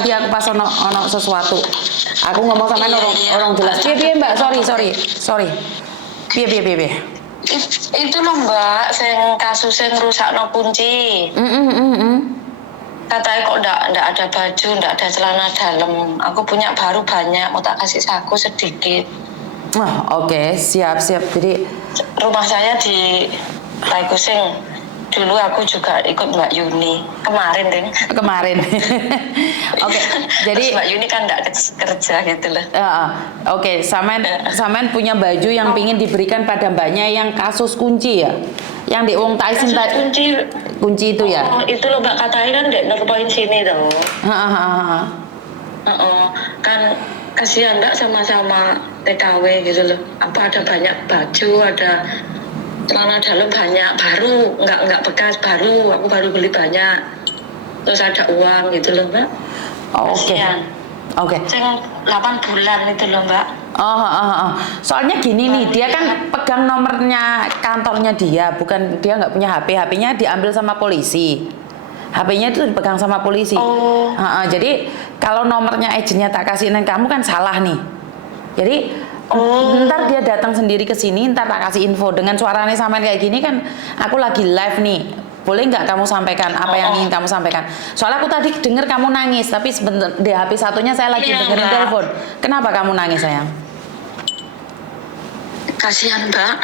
tadi aku pas ono sesuatu. Aku ngomong sama orang jelas. Piye Mbak, sorry. Piye. Itu loh Mbak, kasus yang ngerusakno kunci. Katanya kok ndak ada baju, ndak ada celana dalam. Aku punya baru banyak, mau tak kasih saku sedikit. Oke, siap. Jadi rumah saya di Taikusing. Dulu aku juga ikut Mbak Yuni kemarin. Oke, jadi Mbak Yuni kan nggak kerja gitu loh. Oke, Samen punya baju yang pingin diberikan pada mbaknya yang kasus kunci ya, yang di Wong Taisin tadi. Kunci itu ya? Itu loh Mbak, katanya kan dek nerpoin sini dong. Kan kasihan nggak sama TKW gitu loh. Apa ada banyak baju, ada celana dalam banyak, baru nggak bekas, baru aku baru beli banyak, terus ada uang gitu loh Mbak. Oke. 8 bulan itu loh Mbak. Soalnya gini nih, dia kan pegang nomornya kantornya dia, bukan dia nggak punya HP-nya diambil sama polisi. HP-nya itu dipegang sama polisi. Jadi kalau nomornya agennya tak kasih kamu kan salah nih. Jadi ntar dia datang sendiri ke sini, ntar tak kasih info dengan suaranya sama kayak gini kan. Aku lagi live nih, boleh nggak kamu sampaikan apa yang ingin kamu sampaikan? Soalnya aku tadi dengar kamu nangis, tapi sebentar di HP satunya saya lagi dengerin telepon. Kenapa kamu nangis sayang? Kasihan Mbak,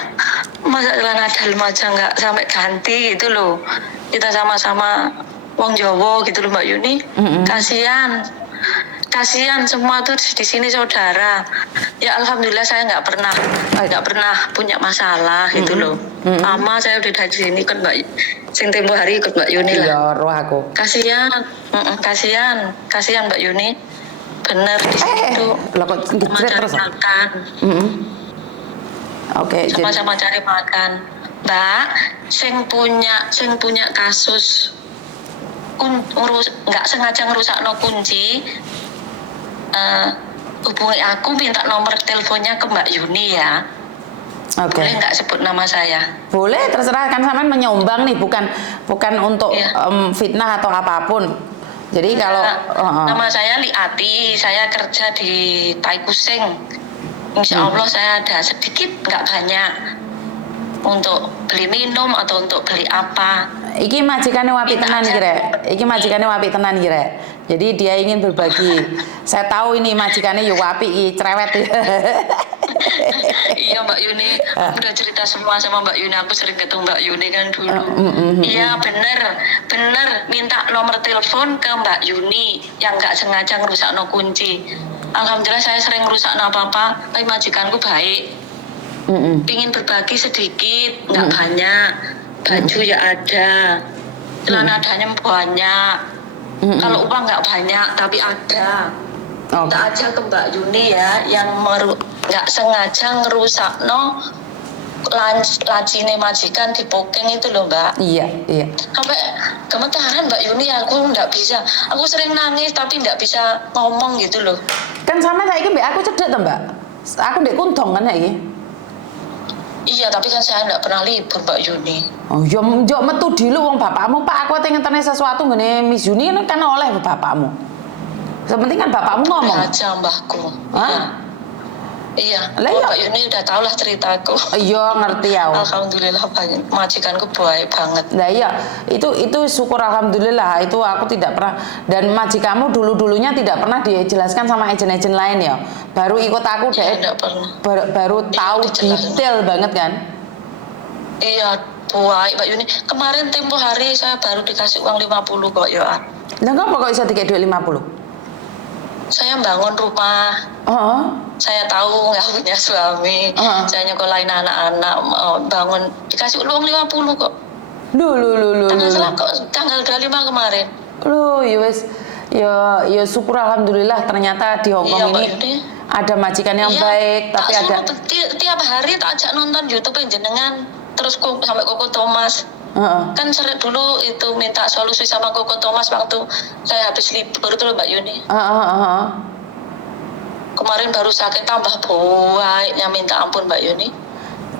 masa celana dalam aja nggak sampai ganti gitu loh. Kita sama-sama wong Jawa gitu loh Mbak Yuni. Kasihan semua tuh di sini saudara. Ya alhamdulillah saya nggak pernah punya masalah gitu loh. Lama saya udah dari sini ikut Mbak, sing tempo hari ikut Mbak Yuni lah. Iya, roh aku. Kasihan Mbak Yuni. Bener di situ. Lah kok ngejret terus? Makan. Oke, sama-sama cari makan. Mbak, sing punya kasus nggak sengaja ngerusakno kunci. Hubungi aku, minta nomor teleponnya ke Mbak Yuni ya. Boleh nggak sebut nama saya? Boleh, terserah, kan sampean menyumbang nih, bukan untuk fitnah atau apapun. Jadi kalau nama saya Liati, saya kerja di Taikusing. Insya Allah saya ada sedikit, nggak banyak, untuk beli minum atau untuk beli apa. Iki majikannya wapi tenan kira. Jadi dia ingin berbagi. Saya tahu ini majikannya yo wapi, cerewet. Iya Mbak Yuni, aku udah cerita semua sama Mbak Yuni. Aku sering ketemu Mbak Yuni kan dulu. Iya bener, minta nomor telepon ke Mbak Yuni yang nggak sengaja ngerusak no kunci. Alhamdulillah saya sering ngerusak no apa-apa, tapi majikanku baik. Pingin berbagi sedikit, nggak banyak. Baju ya ada, celana adanya banyak. Kalau uang nggak banyak tapi ada. Minta aja ke Mbak Yuni ya, yang nggak sengaja ngerusak no lacine majikan di Pokeng itu loh Mbak. Iya. Sampai gemetaran Mbak Yuni, aku nggak bisa. Aku sering nangis tapi nggak bisa ngomong gitu loh. Kan sama saya ini aku cedek tuh Mbak. Aku ndek Kuntong kan iki. Iya, tapi kan saya nggak pernah libur Mbak Yuni. Yo metu dulu wong bapakmu, Pak. Aku ngenteni sesuatu ngene Miss Yuni kan oleh bapakmu. Sepenting kan bapakmu ngomong. Aja mbahku. Iya. Mbak Yuni udah tau lah ceritaku. Iya, ngerti ya. Alhamdulillah majikanku baik banget. Nah iya, itu syukur alhamdulillah. Itu aku tidak pernah, dan majikanmu dulunya tidak pernah dijelaskan sama agen-agen lain ya. Baru ikut aku baru tahu detail banget kan. Iya, baik Mbak Yuni. Kemarin tempo hari saya baru dikasih uang 50 kok ya. Nah, kok bisa dikasih duit 50? Saya bangun rumah. Saya tahu nggak punya suami. Saya nyekolahin anak-anak, bangun dikasih uang 50 kok. Tanggal 25 kemarin. Ya syukur alhamdulillah, ternyata di Hongkong ini ada majikan yang baik, tapi ada tiap hari tak ajak nonton YouTube jenengan, terus sampai Koko Thomas. Kan sering dulu itu minta solusi sama Koko Thomas waktu saya habis libur itu loh Mbak Yuni. Kemarin baru sakit tambah baiknya minta ampun Mbak Yuni.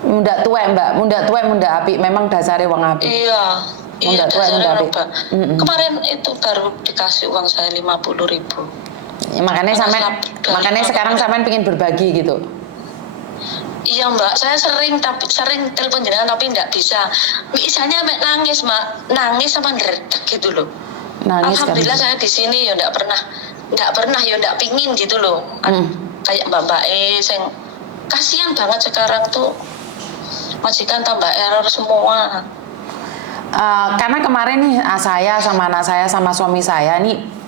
Munda tuwek Mbak, munda api, memang dasare wong api. Iya. Iya, Mundar dasarnya Mbak. Mbak. Kemarin itu baru dikasih uang saya 50.000. Ya, makanya sekarang sampean pengen berbagi gitu. Iya Mbak, saya sering telepon jenengan tapi nggak bisa. Misalnya nangis Mbak, nangis sama ndredeg gitu loh. Nangis Alhamdulillah kan. saya di sini ya nggak pernah ya nggak pingin gitu loh. Kayak Mbak yang kasihan banget sekarang tuh majikan tambah error semua. Karena kemarin nih saya sama anak saya sama suami saya nih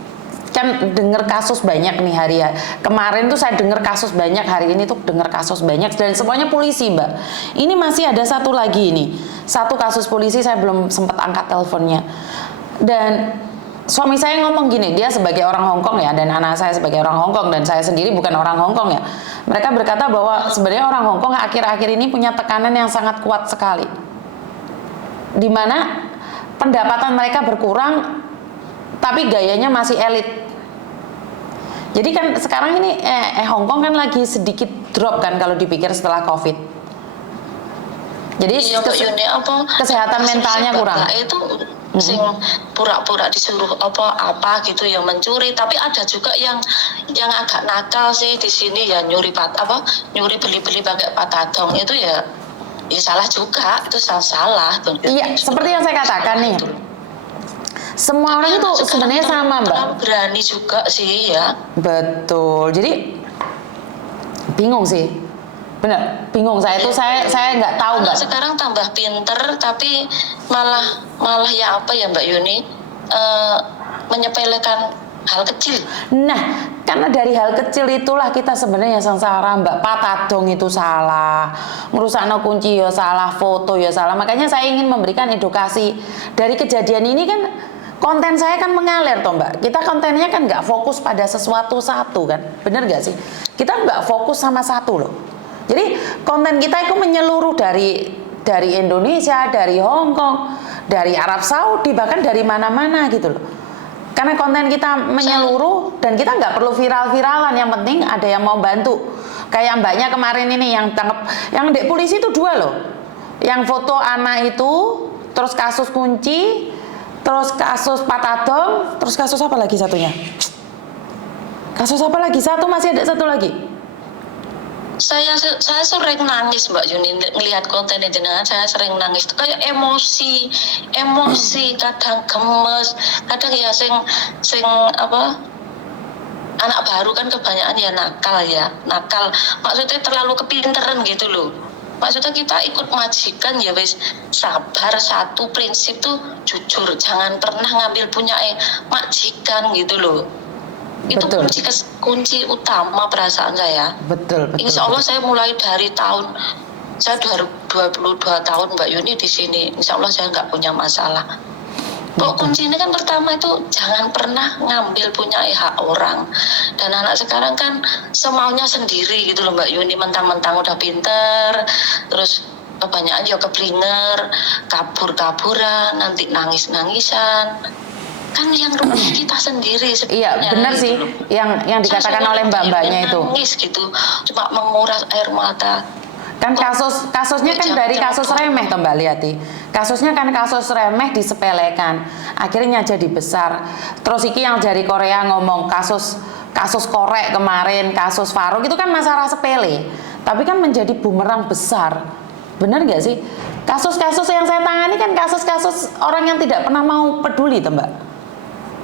kan dengar kasus banyak nih hari ya. Kemarin tuh saya dengar kasus banyak, hari ini tuh dengar kasus banyak dan semuanya polisi Mbak. Ini masih ada satu lagi nih, satu kasus polisi saya belum sempat angkat teleponnya. Dan suami saya ngomong gini, dia sebagai orang Hongkong ya, dan anak saya sebagai orang Hongkong, dan saya sendiri bukan orang Hongkong ya. Mereka berkata bahwa sebenarnya orang Hongkong akhir-akhir ini punya tekanan yang sangat kuat sekali, di mana pendapatan mereka berkurang tapi gayanya masih elit. Jadi kan sekarang ini Hongkong kan lagi sedikit drop kan kalau dipikir setelah Covid. Jadi iya, kesehatan mentalnya kurang. Itu sing pura-pura disuruh apa gitu yang mencuri, tapi ada juga yang agak nakal sih di sini ya, nyuri beli-beli pakai patadong itu ya salah juga, itu salah. Iya, seperti yang saya katakan nih. Semua orang itu sebenarnya sama, Mbak. Terlalu berani juga sih ya. Betul. Jadi bingung sih. Bener, bingung saya itu saya nggak tahu, Mbak. Sekarang tambah pinter tapi malah ya apa ya Mbak Yuni, menyepelekan hal kecil. Nah, karena dari hal kecil itulah kita sebenarnya sengsara, Mbak. Patadong itu salah, ngerusakno kunci ya salah, foto ya salah. Makanya saya ingin memberikan edukasi. Dari kejadian ini kan konten saya kan mengalir toh Mbak. Kita kontennya kan nggak fokus pada sesuatu satu kan, bener nggak sih? Kita nggak fokus sama satu loh. Jadi konten kita itu menyeluruh dari Indonesia, dari Hong Kong, dari Arab Saudi, bahkan dari mana-mana gitu loh. Karena konten kita menyeluruh dan kita nggak perlu viral-viralan, yang penting ada yang mau bantu. Kayak mbaknya kemarin ini yang tangkap, yang dek polisi itu 2 loh. Yang foto anak itu, terus kasus kunci, terus kasus patadong, terus kasus apa lagi satunya? Kasus apa lagi? Masih ada satu lagi. Saya sering nangis Mbak Yuni ngelihat konten jenengan, saya sering nangis kayak emosi kadang gemes, kadang ya sing anak baru kan kebanyakan ya nakal maksudnya terlalu kepinteran gitu loh. Maksudnya kita ikut majikan ya wes sabar, satu prinsip tuh jujur, jangan pernah ngambil punya majikan gitu loh. Itu kunci utama perasaan saya. Betul. Insya Allah saya mulai dari saya 22 tahun Mbak Yuni di sini. Insya Allah saya nggak punya masalah. Kok kunci ini kan pertama itu jangan pernah ngambil punya hak orang. Dan anak sekarang kan semaunya sendiri gitu loh Mbak Yuni, mentang-mentang udah pinter, terus kebanyakan juga keblinger, kabur-kaburan, nanti nangis-nangisan. Kan yang rugi kita sendiri sebenarnya. Iya, benar sih. Yang dikatakan oleh mbak-mbaknya itu. Nangis gitu, cuma menguras air mata. Kan kasusnya kan dari kasus remeh toh Mbak Liati. Kasusnya kan kasus remeh disepelekan, akhirnya jadi besar. Terus iki yang dari Korea ngomong kasus korek kemarin, kasus Faruk itu kan masalah sepele, tapi kan menjadi bumerang besar. Benar nggak sih? Kasus-kasus yang saya tangani kan kasus-kasus orang yang tidak pernah mau peduli toh Mbak.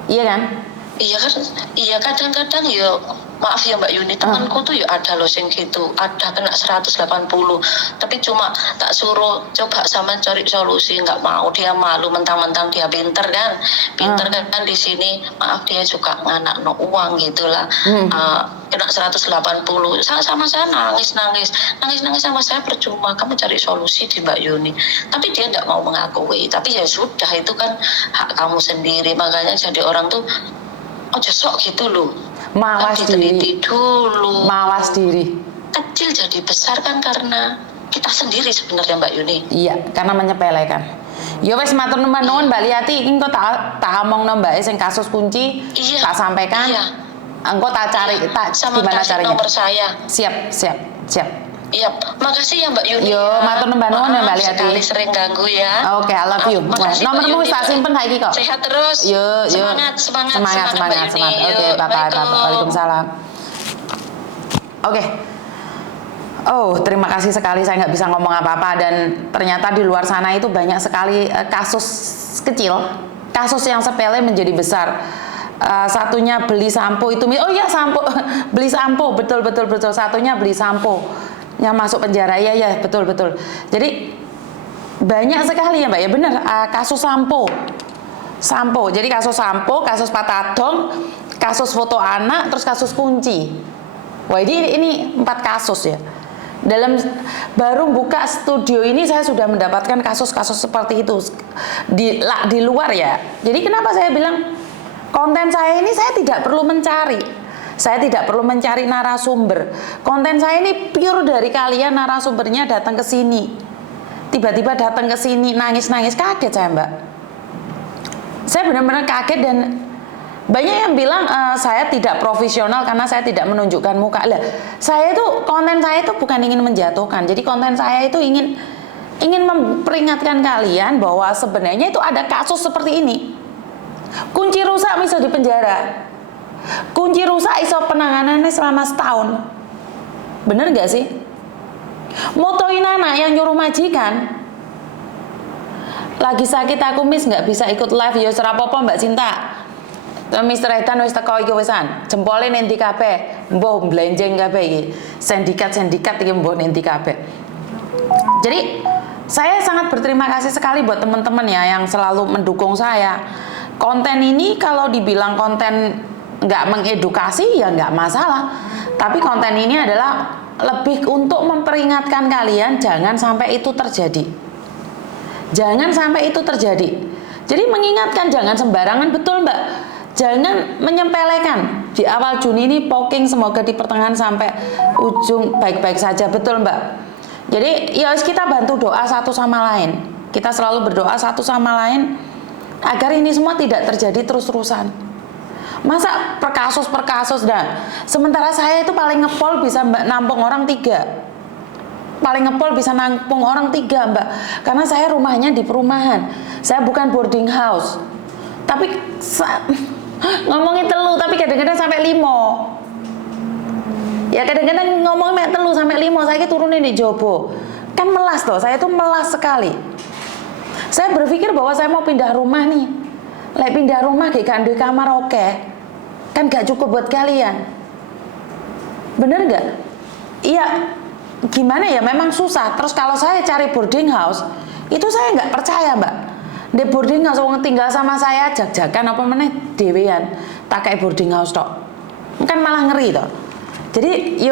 Iya kan? Iya kadang-kadang ya maaf ya Mbak Yuni, temanku tuh ya ada loh sing gitu, ada kena 180, tapi cuma tak suruh coba sama cari solusi, nggak mau, dia malu, mentang-mentang dia pinter kan di sini, maaf dia juga nganak no uang gitulah. Kena 180, sama saya nangis sama saya, percuma kamu cari solusi di Mbak Yuni, tapi dia nggak mau mengakui. Tapi ya sudah, itu kan hak kamu sendiri. Makanya jadi orang tuh sok gitu loh, mawas diri dulu, mawas diri. Kecil jadi besar kan karena kita sendiri sebenarnya Mbak Yuni. Iya, karena menyepelekan. Ya wes matur nuwun Mbak Liati, engko tak omongno Mbak sing kasus kunci, tak sampaikan. Engko tak cari, gimana caranya? Nomor saya. Siap. Iya, makasih ya Mbak Yuni. Yo, matur nuwun ya Mbak Liati. Sekali sering ganggu ya. Oke, I love you. Makasih, Mbak Nomormu Yuni. wis tak simpen saiki kok. Sehat terus. Yo. Semangat Mbak Yuni. Oke, Yuk, Bapak. Assalamualaikum. Waalaikumsalam. Oke. Oh, terima kasih sekali, saya nggak bisa ngomong apa-apa, dan ternyata di luar sana itu banyak sekali kasus kecil, kasus yang sepele menjadi besar. Satunya beli sampo itu, oh ya sampo, beli sampo, betul. Satunya beli sampo, yang masuk penjara, ya betul. Jadi banyak sekali ya Mbak ya, benar, kasus sampo. Jadi kasus sampo, kasus patadong, kasus foto anak, terus kasus kunci. Wah ini 4 kasus ya. Dalam baru buka studio ini saya sudah mendapatkan kasus-kasus seperti itu di luar ya. Jadi kenapa saya bilang konten saya ini saya tidak perlu mencari. Saya tidak perlu mencari narasumber. Konten saya ini pure dari kalian, narasumbernya datang ke sini. Tiba-tiba datang ke sini nangis-nangis, kaget saya Mbak. Saya benar-benar kaget, dan banyak yang bilang saya tidak profesional karena saya tidak menunjukkan muka. Lah, saya itu konten saya itu bukan ingin menjatuhkan. Jadi konten saya itu ingin memperingatkan kalian bahwa sebenarnya itu ada kasus seperti ini. Kunci rusak bisa di penjara. Kunci rusak iso penanganannya selama setahun. Bener gak sih? Motoin anak yang nyuruh majikan. Lagi sakit aku Miss nggak bisa ikut live, ya serapopo Mbak Cinta. Mr. Ethan wis teko iki wisan. Jempole nenti kabeh. Mbah blenjeng kabeh iki. Sindikat iki mbah nenti kabeh. Jadi saya sangat berterima kasih sekali buat teman-teman ya yang selalu mendukung saya. Konten ini kalau dibilang konten nggak mengedukasi ya nggak masalah. Tapi konten ini adalah lebih untuk memperingatkan kalian jangan sampai itu terjadi. Jangan sampai itu terjadi. Jadi mengingatkan jangan sembarangan, betul Mbak. Jangan menyempelekan. Di awal Juni ini poking, semoga di pertengahan sampai ujung baik-baik saja, betul Mbak. Jadi ya kita bantu doa satu sama lain. Kita selalu berdoa satu sama lain agar ini semua tidak terjadi terus-terusan. Masa per kasus dah. Sementara saya itu paling ngepol bisa nampung orang 3. Paling ngepol bisa nampung orang 3 Mbak. Karena saya rumahnya di perumahan. Saya bukan boarding house. Tapi ngomongin telu, tapi kadang-kadang sampai 5. Ya kadang-kadang ngomongin telu sampai 5, saya turunin di Jobo. Kan melas toh, saya tuh melas sekali. Saya berpikir bahwa saya mau pindah rumah nih. Lek pindah rumah gak duwe kamar oke. Kan gak cukup buat kalian. Bener gak? Iya. Gimana ya, memang susah. Terus kalau saya cari boarding house, itu saya nggak percaya Mbak. Di boarding house wong tinggal sama saya jag-jagan apa meneh dewean, tak kayak boarding house tok. Kan malah ngeri toh. Jadi yo